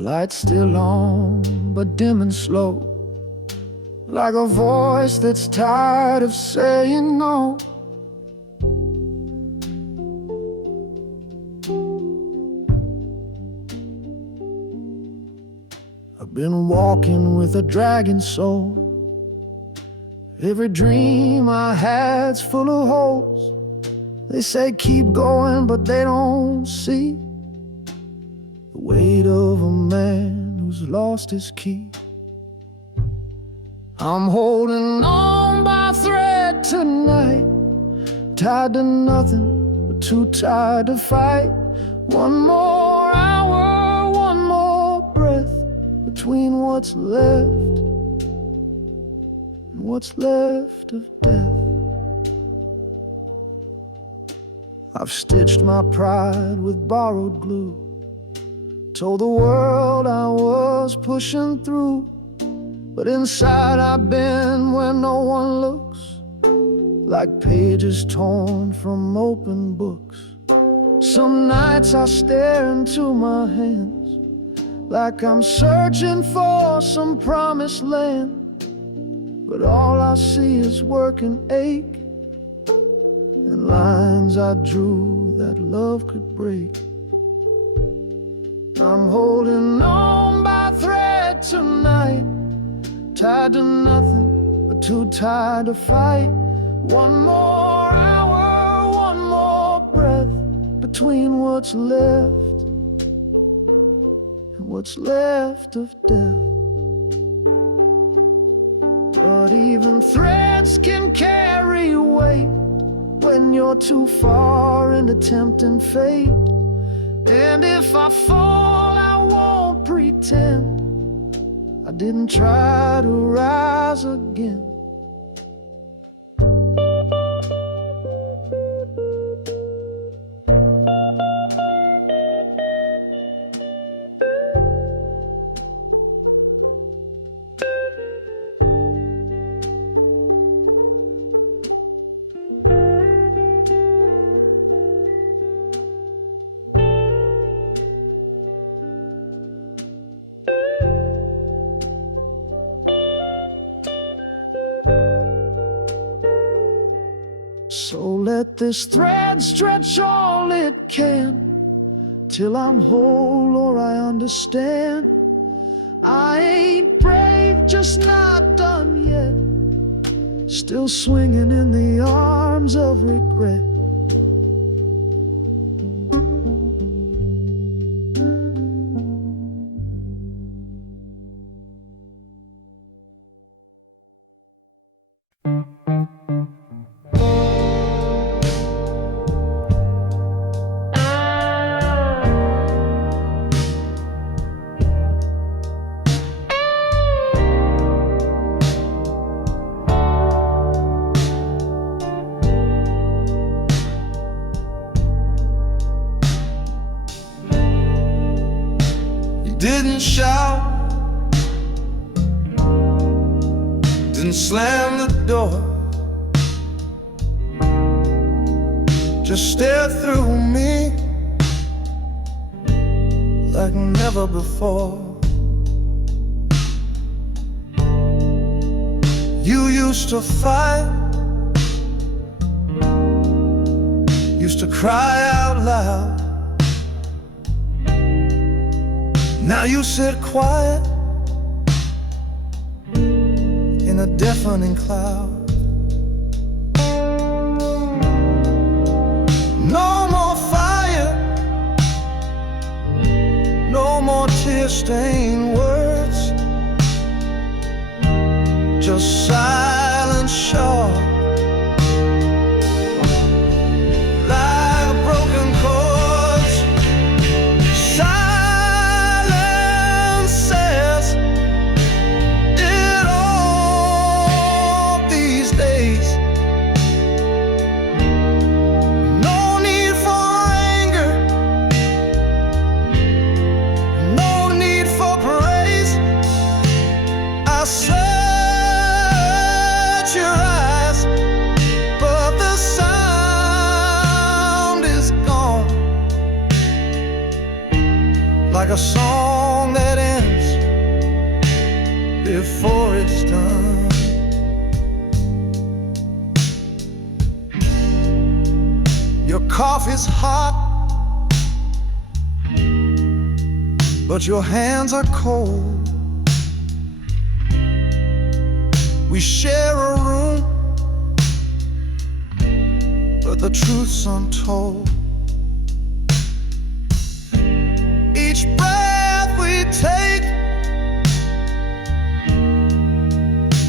light's still on, but dim and slow, like a voice that's tired of saying no. I've been walking with a dragon soul. Every dream I had's full of holes. They say keep going, but they don't see the weight of a man who's lost his key. I'm holding on by a thread tonight, tied to nothing but too tired to fight. One more hour, one more breath, between what's left and what's left of death. I've stitched my pride with borrowed glue, told the world I was pushing through, but inside I've been where no one looks, like pages torn from open books. Some nights I stare into my hands, like I'm searching for some promised land, but all I see is work and ache, and lines I drew that love could break. I'm holding on by a thread tonight, tied to nothing but too tired to fight. One more hour, one more breath, between what's left and what's left of death. But even threads can carry weight when you're too far into tempting fate. And if I fall, I won't pretend I didn't try to rise again. So let this thread stretch all it can, till I'm whole or I understand. I ain't brave, just not done yet, still swinging in the arms of regret. Didn't shout, didn't slam the door, just stared through me like never before. You used to fight, used to cry out loud. Now you sit quiet in a deafening cloud. No more fire, no more tear-stained words, just silence sharp, like broken chords. Silence says it all these days. No need for anger, no need for praise. I search your eyes, but the sound is gone, like a song that before it's done. Your coffee's hot, but your hands are cold. We share a room, but the truth's untold. Each breath we take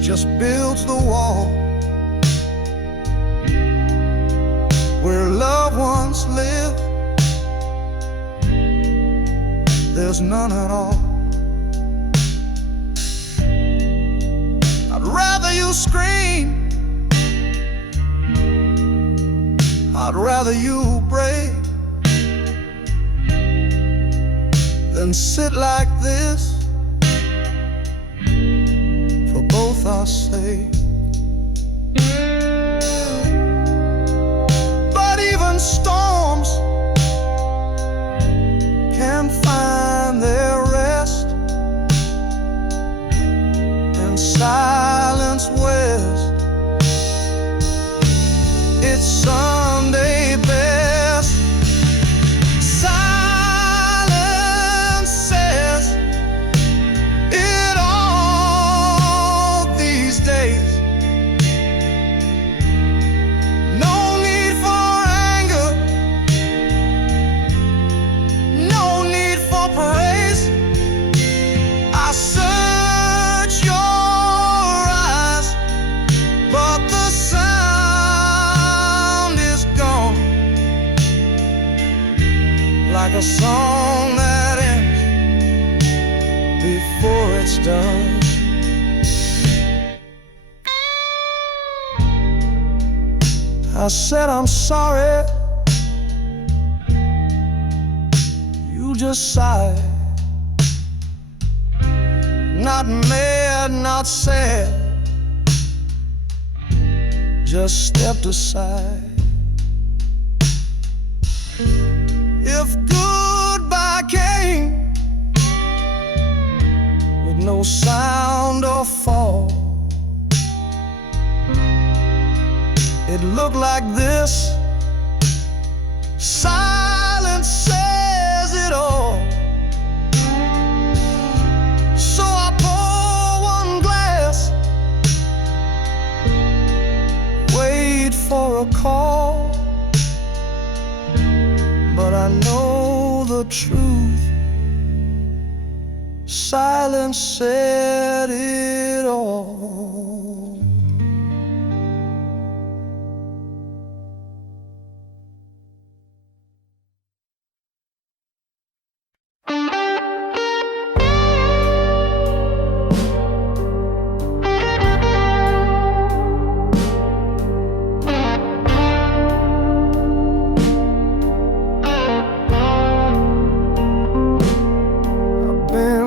just builds the wall where loved ones live. There's none at all. I'd rather you scream, I'd rather you break than sit like this for both our sake. But even storms can find their rest in silence west. It's Sunday best. Silence says it all these days. No need for anger, no need for praise. I search your eyes, but the sound is gone. Like a song that ends before it's done. I said I'm sorry, you just sighed. Not mad, not sad, just stepped aside. If goodbye came with no sound or fall, it looked like this. Silence says it all. So I pour one glass, wait for a call, but I know the truth. Silence said it all.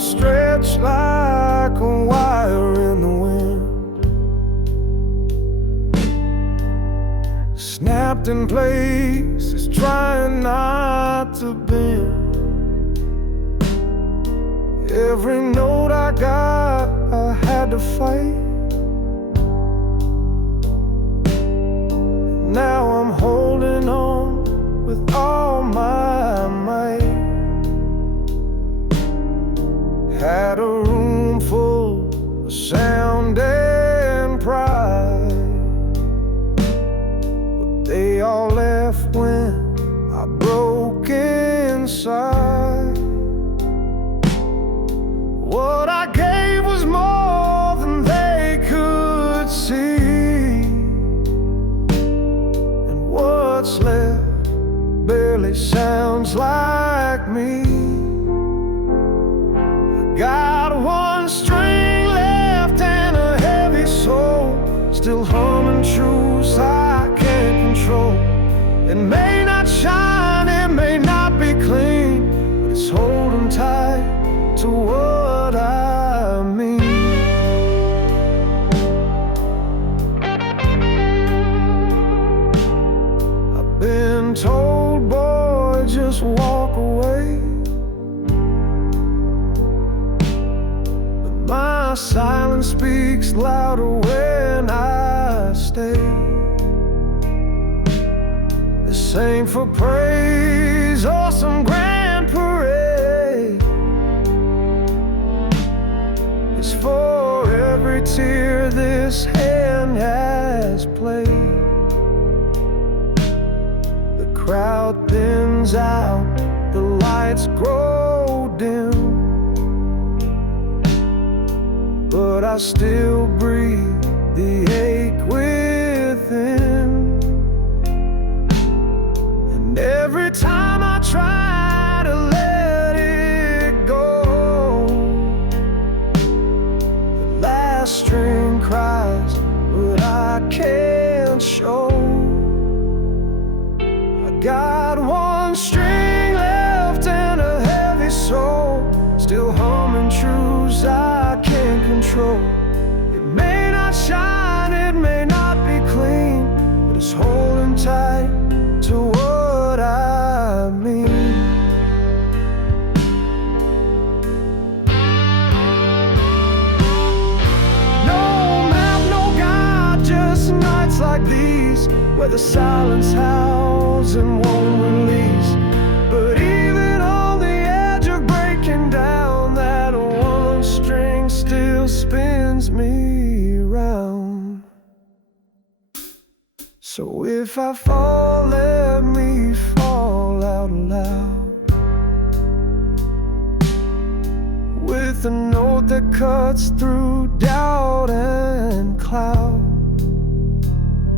Stretched like a wire in the wind, snapped in places, trying not to bend. Every note I got, I had to fight. Now I'm holding on with all my might. Had a room full of sound and pride, but they all left when I broke inside. What I gave was more than they my silence speaks louder when I stay. This ain't for praise or some grand parade. It's for every tear this hand has played. The crowd thins out, the lights grow dim, but I still breathe the ache within. And every time I try to let it go, the last string cries, but I can't show. I got one string left and a heavy soul, still humming truths I can't control. It may not shine, it may not be clean, but it's holding tight to what I mean. No map, no guide, just nights like these, where the silence howls and won't release. But even on the edge of breaking down, that one string still spins me round. So if I fall, let me fall out loud, with a note that cuts through doubt and cloud.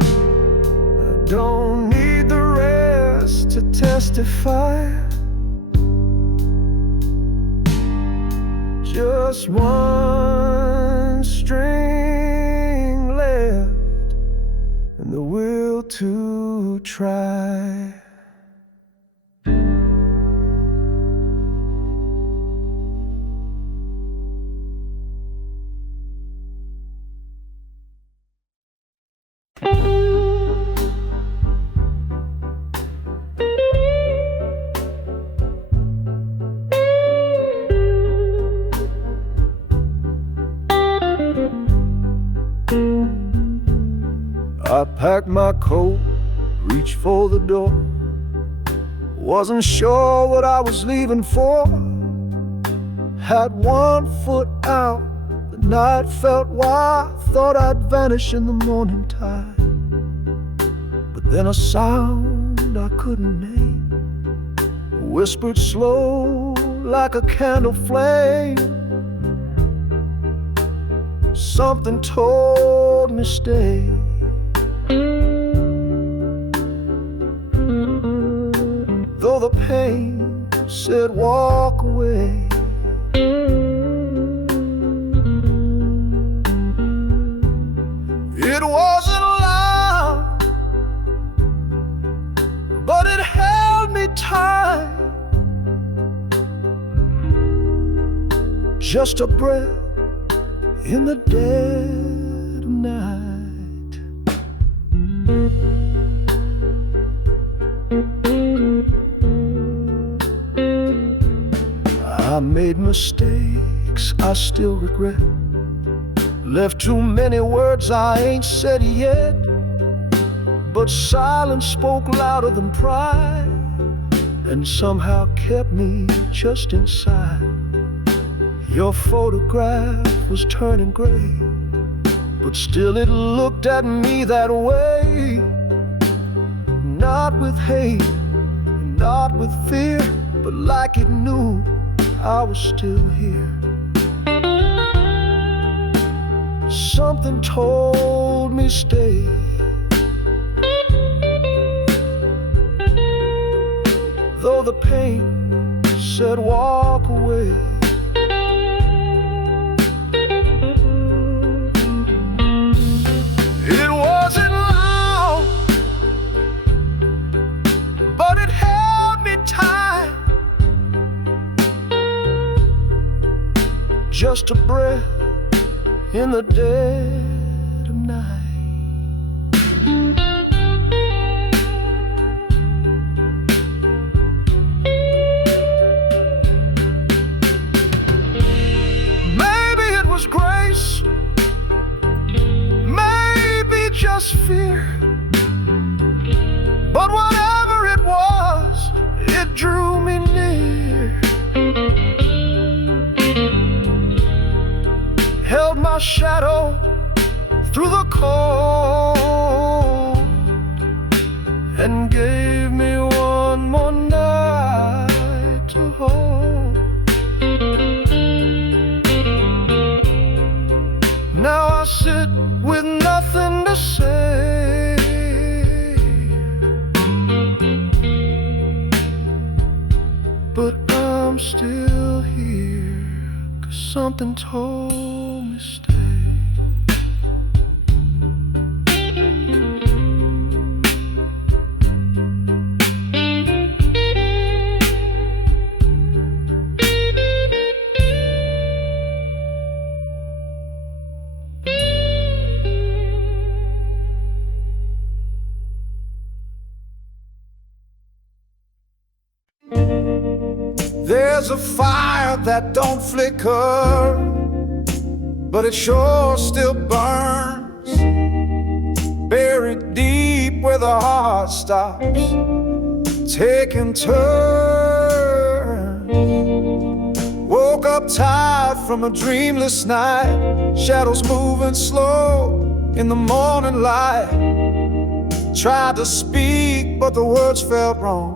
I don't need the rest to testify, just one string left and the will to try. I packed my coat, reached for the door, wasn't sure what I was leaving for. Had one foot out, the night felt wild, thought I'd vanish in the morning tide. But then a sound I couldn't name whispered slow like a candle flame. Something told me stay. Though the pain said walk away. It wasn't loud, but it held me tight. Just a breath in the dead of night. I made mistakes I still regret, left too many words I ain't said yet. But silence spoke louder than pride, and somehow kept me just inside. Your photograph was turning gray, but still it looked at me that way. Not with hate, not with fear, but like it knew I was still here. Something told me stay. Though the pain said walk away. It wasn't loud, but it held me tight. Just a breath in the dead of night. Maybe it was great my shadow through the cold and gave me one more night to hold. Now I sit with nothing to say, but I'm still here, 'cause something told me stay. There's a fire that don't flicker, but it sure still burns, buried deep where the heart stops, taking turns. Woke up tired from a dreamless night, shadows moving slow in the morning light. Tried to speak, but the words felt wrong.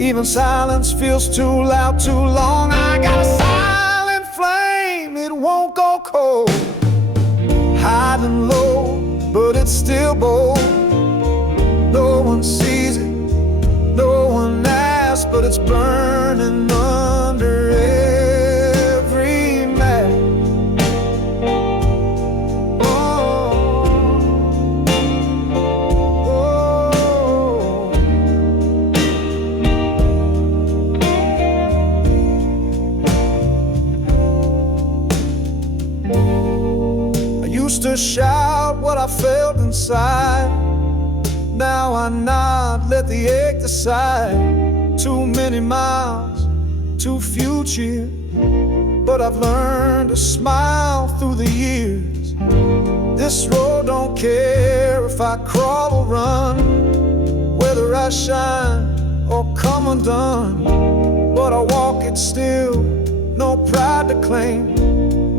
Even silence feels too loud, too long. I got a silent flame, it won't go cold, hiding low, but it's still bold. No one sees it, no one asks, but it's burning under every mat. Used to shout what I felt inside. Now I nod, let the ache decide. Too many miles, too few cheers, but I've learned to smile through the years. This road don't care if I crawl or run, whether I shine or come undone. But I walk it still, no pride to claim,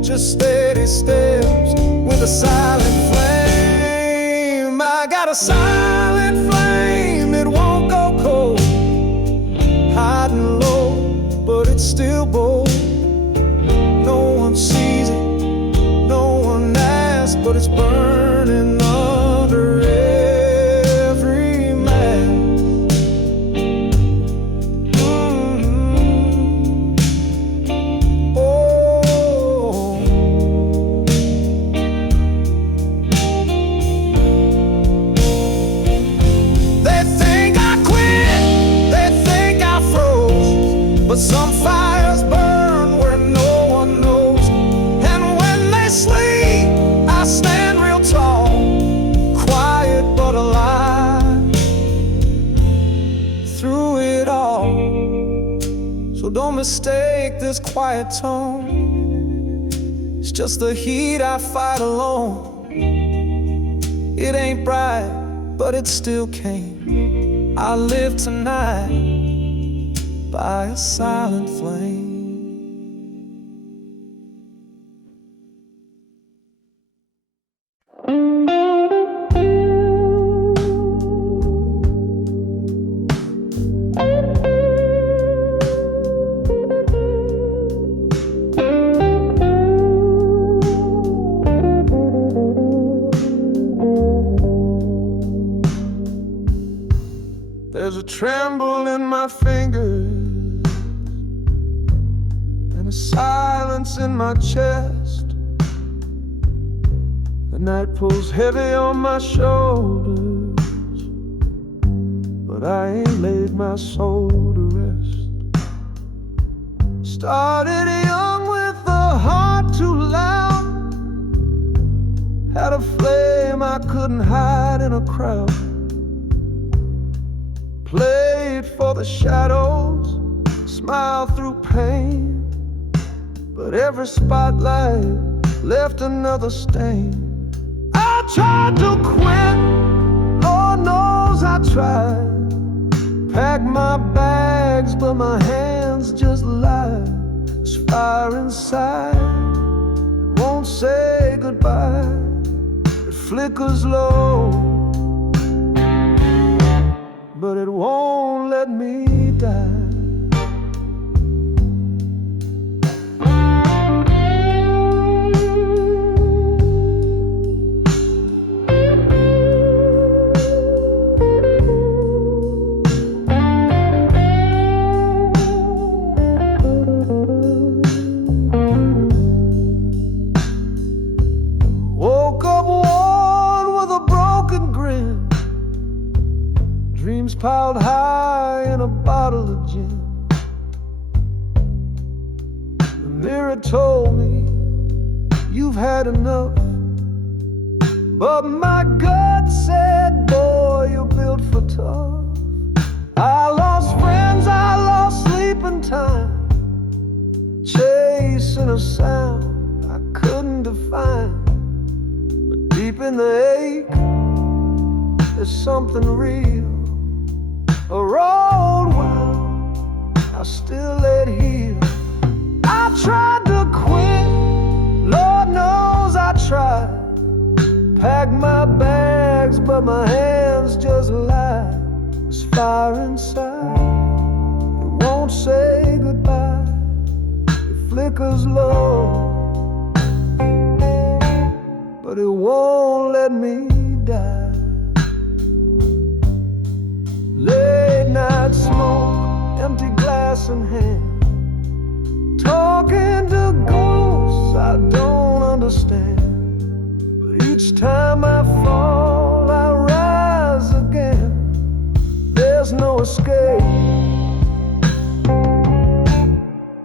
just steady steps with a silent flame. I got a silent flame, it won't go cold, hiding low, but it's still bold. No one sees it, no one asks, but it's burning under every man. But some fires burn where no one knows, and when they sleep, I stand real tall, quiet but alive through it all. So don't mistake this quiet tone, it's just the heat I fight alone. It ain't bright, but it still came. I live tonight by a silent flame. There's a tremble in my fingers and a silence in my chest. The night pulls heavy on my shoulders, but I ain't laid my soul to rest. Started young with a heart too loud, had a flame I couldn't hide in a crowd. Played for the shadows, smiled through pain, but every spotlight left another stain. I tried to quit, Lord knows I tried. Packed my bags, but my hands just lied. There's fire inside, won't say goodbye. flickers low, but it won't let me die. Woke up worn with a broken grin, dreams piled high in a bottle of gin. The mirror told me, you've had enough, but my gut said, boy, you're built for tough. I lost friends, I lost sleeping time, chasing a sound I couldn't define. But deep in the ache, there's something real. A road well, I still let heal. I tried to quit, Lord knows I tried. Packed my bags, but my hands just lied. There's fire inside, it won't say goodbye. It flickers low, but it won't let me die. Late night smoke, empty glass in hand, talking to ghosts I don't understand. But each time I fall, I rise again. There's no escape,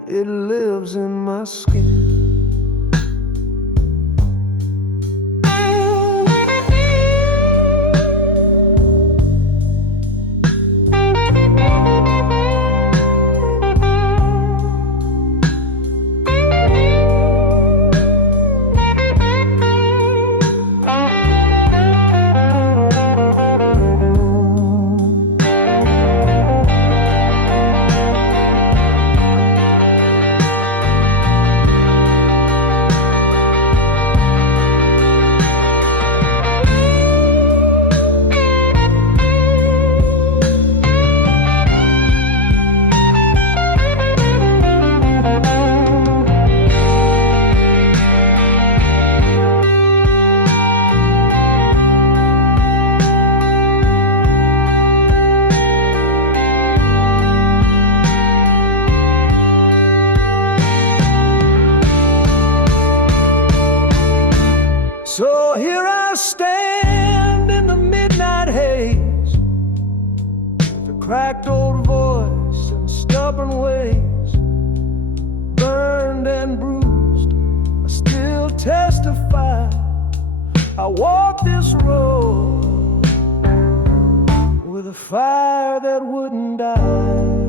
it lives in my skin. So here I stand in the midnight haze, the cracked old voice and stubborn ways, burned and bruised, I still testify. I walk this road with a fire that wouldn't die.